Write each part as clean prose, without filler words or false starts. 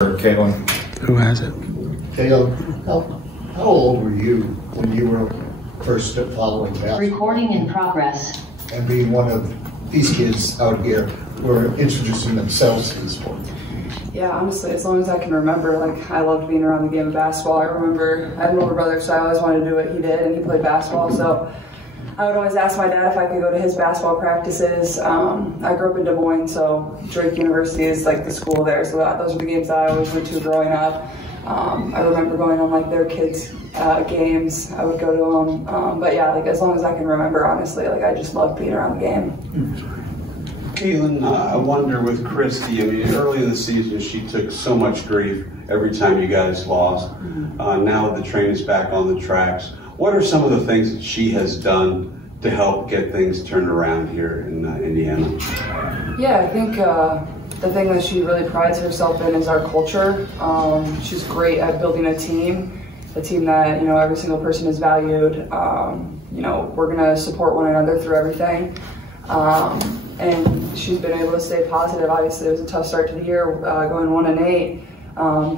Caitlin. Who has it? Caleb, how old were you when you were first following basketball? Recording in progress. And being one of these kids out here who are introducing themselves to the sport? Yeah, honestly, as long as I can remember, like, I loved being around the game of basketball. I remember, I had an older brother, so I always wanted to do what he did, and he played basketball, so I would always ask my dad if I could go to his basketball practices. I grew up in Des Moines, so Drake University is like the school there, so those are the games that I always went to growing up. I remember going on like their kids' games. I would go to them, but yeah, like as long as I can remember, honestly, like I just loved being around the game. Caitlin, I wonder with Chrstie, I mean, early in the season she took so much grief every time you guys lost. Now the train is back on the tracks. What are some of the things that she has done to help get things turned around here in Indiana? Yeah, I think the thing that she really prides herself in is our culture. She's great at building a team that, you know, every single person is valued. You know, we're going to support one another through everything. And she's been able to stay positive. Obviously, it was a tough start to the year, going 1-8.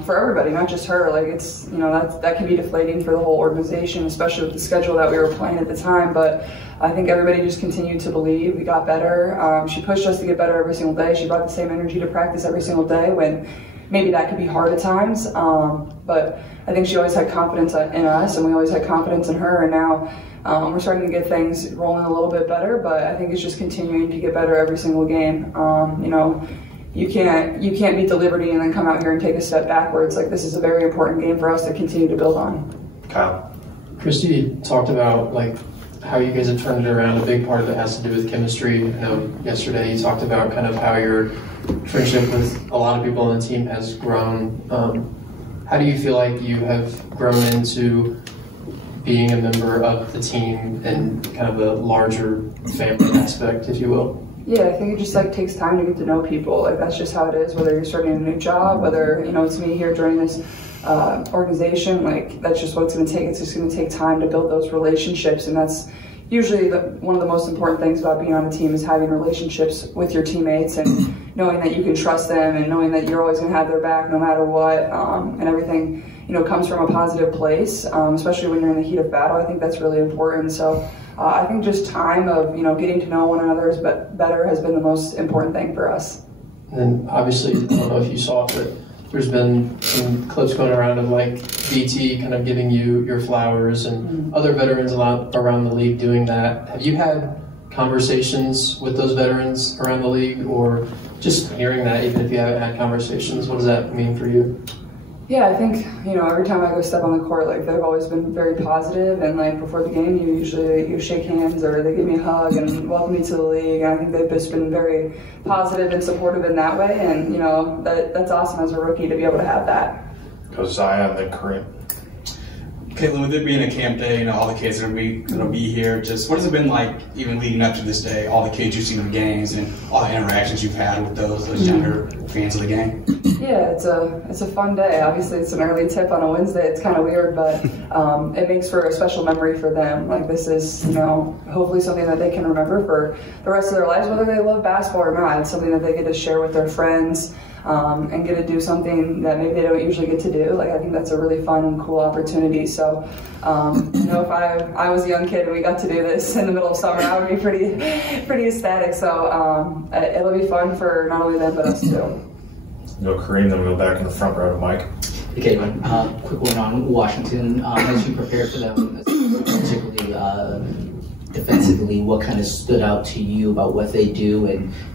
For everybody, not just her. Like, it's, you know, that can be deflating for the whole organization, especially with the schedule that we were playing at the time. But I think everybody just continued to believe. We got better. She pushed us to get better every single day. She brought the same energy to practice every single day when maybe that could be hard at times. But I think she always had confidence in us, and we always had confidence in her. And now we're starting to get things rolling a little bit better. But I think it's just continuing to get better every single game. You know, you can't beat the Liberty and then come out here and take a step backwards. Like, this is a very important game for us to continue to build on. Kyle. Chrstie talked about like how you guys have turned it around. A big part of it has to do with chemistry. I know yesterday you talked about kind of how your friendship with a lot of people on the team has grown. How do you feel like you have grown into being a member of the team and kind of a larger family aspect, if you will? Yeah, I think it just like takes time to get to know people. Like, that's just how it is, whether you're starting a new job, whether, you know, it's me here joining this organization. Like, that's just what it's going to take. It's just going to take time to build those relationships, and that's usually one of the most important things about being on a team is having relationships with your teammates and knowing that you can trust them and knowing that you're always going to have their back no matter what, and everything, you know, comes from a positive place, especially when you're in the heat of battle. I think that's really important. So I think just time of, you know, getting to know one another is better has been the most important thing for us. And obviously, I don't know if you saw it, but there's been some clips going around of like DT kind of giving you your flowers and other veterans a lot around the league doing that. Have you had conversations with those veterans around the league, or just hearing that, even if you haven't had conversations, what does that mean for you? Yeah, I think, you know, every time I go step on the court, like, they've always been very positive, and like before the game, you shake hands or they give me a hug and welcome me to the league. And I think they've just been very positive and supportive in that way, and you know, that's awesome as a rookie to be able to have that. Coach Zion, then Kareem. Caitlin, with it being a camp day, you know, all the kids are going to be here. Just what has it been like, even leading up to this day? All the kids you've seen in the games and all the interactions you've had with those younger fans of the game. Yeah, it's a fun day. Obviously, it's an early tip on a Wednesday. It's kind of weird, but it makes for a special memory for them. Like, this is, you know, hopefully something that they can remember for the rest of their lives, whether they love basketball or not. It's something that they get to share with their friends. And get to do something that maybe they don't usually get to do. Like, I think that's a really fun and cool opportunity. So, you know, if I was a young kid and we got to do this in the middle of summer, I would be pretty ecstatic. So it'll be fun for not only them, but us too. Go Kareem, then we'll go back in the front row to Mike. Okay, quick one on Washington. As you prepare for them, particularly defensively, what kind of stood out to you about what they do,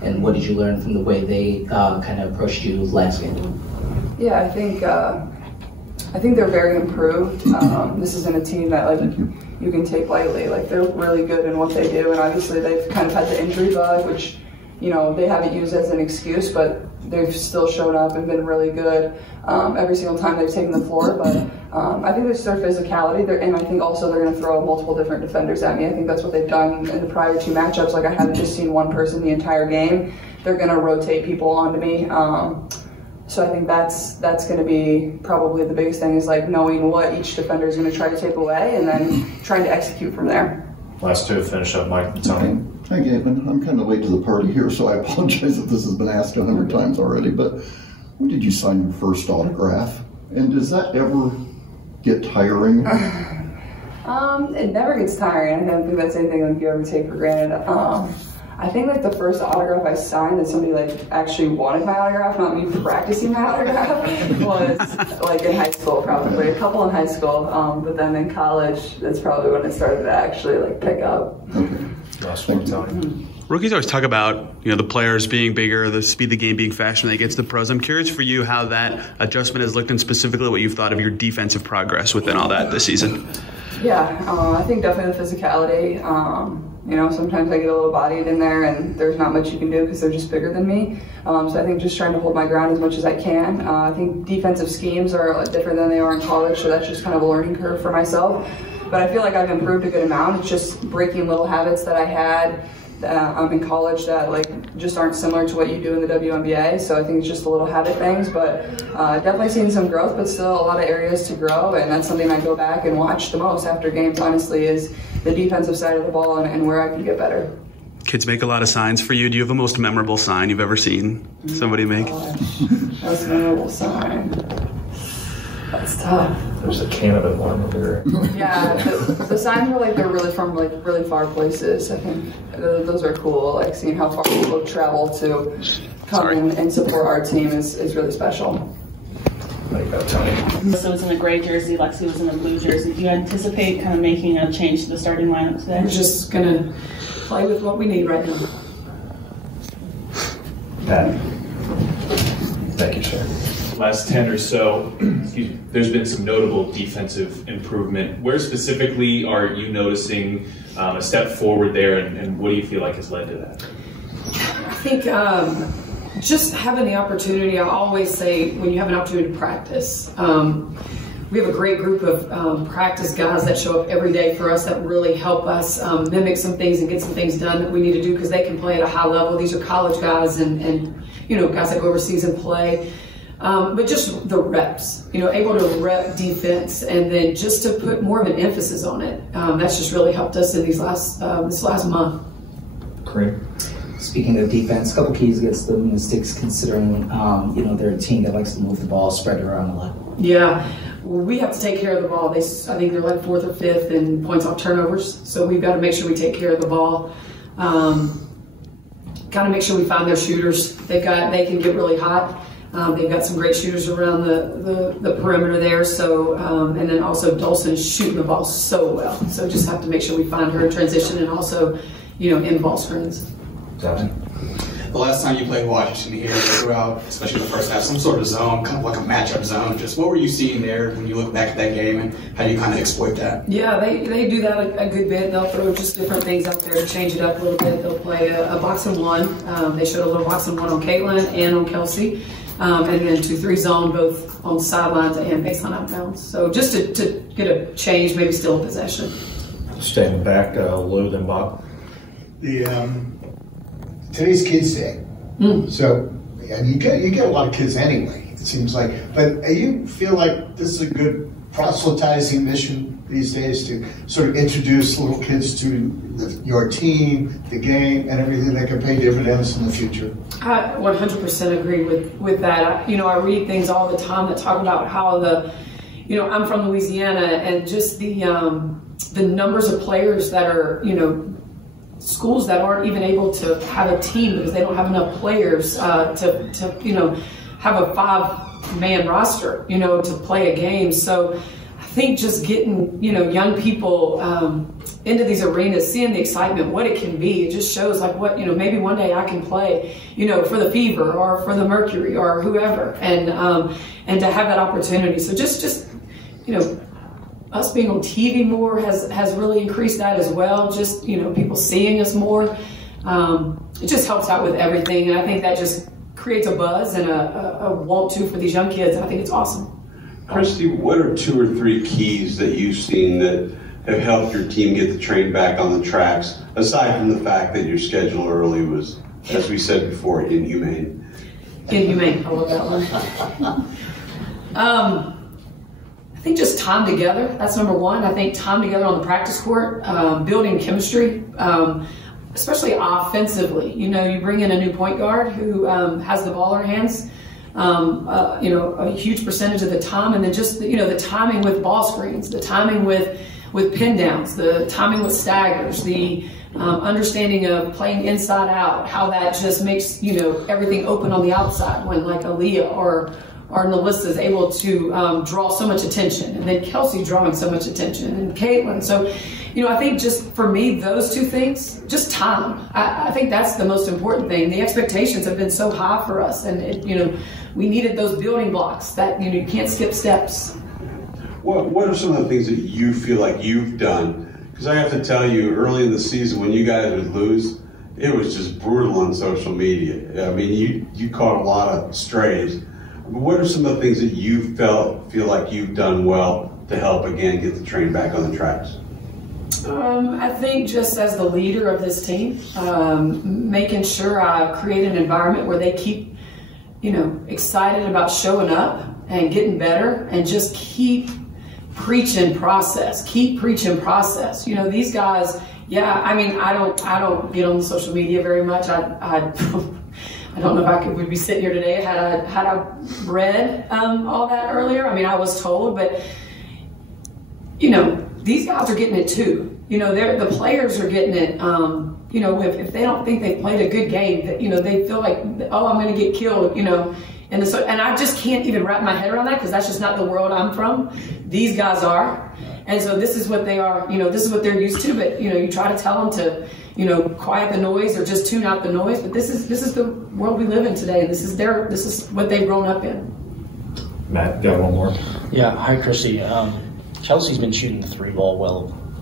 and what did you learn from the way they kind of approached you last game? Yeah, I think they're very improved. This isn't a team that like you can take lightly. Like, they're really good in what they do, and obviously they've kind of had the injury bug, which, you know, they haven't used as an excuse, but they've still shown up and been really good every single time they've taken the floor. But I think there's their physicality there, and I think also they're going to throw multiple different defenders at me. I think that's what they've done in the prior two matchups. Like, I haven't just seen one person the entire game. They're going to rotate people onto me. So I think that's going to be probably the biggest thing, is like knowing what each defender is going to try to take away and then trying to execute from there. Last two to finish up, Mike and Tony. Hi, Gaben. I'm kind of late to the party here, so I apologize if this has been asked 100 times already. But when did you sign your first autograph? And does that ever get tiring? It never gets tiring. I don't think that's anything like you ever take for granted. I think like the first autograph I signed that somebody like actually wanted my autograph, not me practicing my autograph, was like in high school probably. A couple in high school, but then in college, that's probably when it started to actually like pick up. Last one, Tony. Rookies always talk about, the players being bigger, the speed of the game being faster when they get to the pros. I'm curious for you how that adjustment has looked and specifically what you've thought of your defensive progress within all that this season. Yeah, I think definitely the physicality. Sometimes I get a little bodied in there and there's not much you can do because they're just bigger than me. So I think just trying to hold my ground as much as I can. I think defensive schemes are different than they are in college, so that's just kind of a learning curve for myself. But I feel like I've improved a good amount. It's just breaking little habits that I had in college that just aren't similar to what you do in the WNBA. So I think it's just the little habit things, but definitely seeing some growth, but still a lot of areas to grow. And that's something I go back and watch the most after games, honestly, is the defensive side of the ball and where I can get better. Kids make a lot of signs for you. Do you have a most memorable sign you've ever seen somebody make? Most memorable sign. That's tough. There's a candidate one over there. Yeah, the signs are they're really from really far places. I think those are cool. Seeing how far people travel to come and support our team is really special. There you go, Tony. Melissa was in a gray jersey, Lexi was in a blue jersey. Do you anticipate kind of making a change to the starting lineup today? We're just gonna play with what we need right now. Pat. Thank you, sir. Last 10 or so, excuse me, there's been some notable defensive improvement. Where specifically are you noticing a step forward there, and what do you feel like has led to that? I think just having the opportunity, I always say when you have an opportunity to practice, we have a great group of practice guys that show up every day for us that really help us mimic some things and get some things done that we need to do because they can play at a high level. These are college guys and guys that go overseas and play. But just the reps, able to rep defense and then just to put more of an emphasis on it. That's just really helped us in this last month. Kareem. Speaking of defense, a couple keys against the Mystics considering, they're a team that likes to move the ball, spread it around a lot. Yeah, we have to take care of the ball. I think they're 4th or 5th in points off turnovers. So we've got to make sure we take care of the ball. Kind of make sure we find their shooters. They can get really hot. They've got some great shooters around the perimeter there. So, and then also Dawson is shooting the ball so well. So just have to make sure we find her in transition and also, in ball screens. The last time you played Washington here, throughout, especially the first half, some sort of zone, kind of like a matchup zone. Just what were you seeing there when you look back at that game, and how do you kind of exploit that? Yeah, they do that a good bit. They'll throw just different things out there to change it up a little bit. They'll play a box and one. They showed a little box and one on Caitlin and on Kelsey. And then 2-3 zone, both on sidelines and baseline out of bounds. So just to get a change, maybe still in possession. Standing back, Lou, then Bob. Today's Kids Day. So, and you get a lot of kids anyway, it seems like. But you feel like this is a good proselytizing mission these days to sort of introduce little kids to your team, the game, and everything that can pay dividends in the future? I 100% agree with that. I read things all the time that talk about how I'm from Louisiana, and just the numbers of players that are, schools that aren't even able to have a team because they don't have enough players to have a 5-man roster, to play a game. So I think just getting, young people into these arenas, seeing the excitement, what it can be, it just shows what, maybe one day I can play, for the Fever or for the Mercury or whoever, and to have that opportunity. So just us being on TV more has really increased that as well. Just, people seeing us more. It just helps out with everything. And I think that just creates a buzz and a want to for these young kids. I think it's awesome. Chrstie, what are 2 or 3 keys that you've seen that have helped your team get the train back on the tracks, aside from the fact that your schedule early was, as we said before, inhumane? Inhumane, I love that one. I think just time together, that's number one. I think time together on the practice court, building chemistry, especially offensively. You bring in a new point guard who has the ball in her hands. a huge percentage of the time, and then just the timing with ball screens, the timing with pin downs, the timing with staggers, the understanding of playing inside out, how that just makes everything open on the outside when like Aaliyah or Nalissa is able to draw so much attention, and then Kelsey drawing so much attention, and Caitlin. So, I think just for me, those two things, just time. I think that's the most important thing. The expectations have been so high for us, and we needed those building blocks that you can't skip steps. What are some of the things that you feel like you've done? Because I have to tell you, early in the season when you guys would lose, it was just brutal on social media. I mean, you caught a lot of strays. What are some of the things that you feel like you've done well to help, again, get the train back on the tracks? I think just as the leader of this team, making sure I create an environment where they keep, excited about showing up and getting better, and just keep preaching process. Keep preaching process. These guys. Yeah, I mean, I don't get on social media very much. I don't know if would be sitting here today had I read all that earlier. I mean, I was told, but these guys are getting it too. The players are getting it. If they don't think they played a good game, that they feel like, oh, I'm going to get killed. And I just can't even wrap my head around that, because that's just not the world I'm from. These guys are, and so this is what they are. This is what they're used to. But you try to tell them to quiet the noise or just tune out the noise. But this is the world we live in today, and this is what they've grown up in. Matt, got one more? Yeah, hi, Chrstie. Kelsey's been shooting the three ball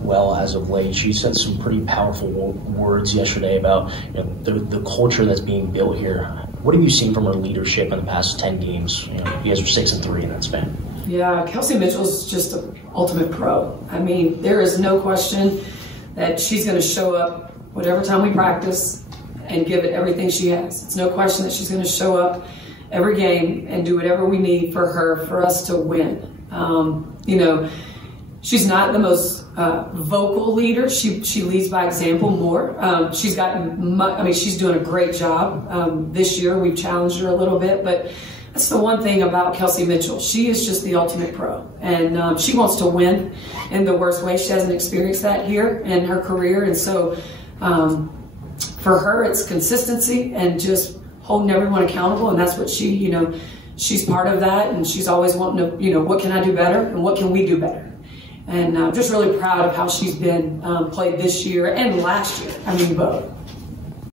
well as of late. She said some pretty powerful words yesterday about the culture that's being built here. What have you seen from her leadership in the past 10 games? You guys are 6-3 in that span. Yeah, Kelsey Mitchell's just an ultimate pro. I mean, there is no question that she's going to show up whatever time we practice and give it everything she has. It's no question that she's going to show up every game and do whatever we need for us to win. She's not the most vocal leader. She leads by example more. She's doing a great job. This year we've challenged her a little bit, but that's the one thing about Kelsey Mitchell. She is just the ultimate pro, and she wants to win in the worst way. She hasn't experienced that here in her career, and so for her it's consistency and just holding everyone accountable, and that's what she's part of that, and she's always wanting to, what can I do better and what can we do better? And I'm just really proud of how she's been played this year and last year. I mean, both.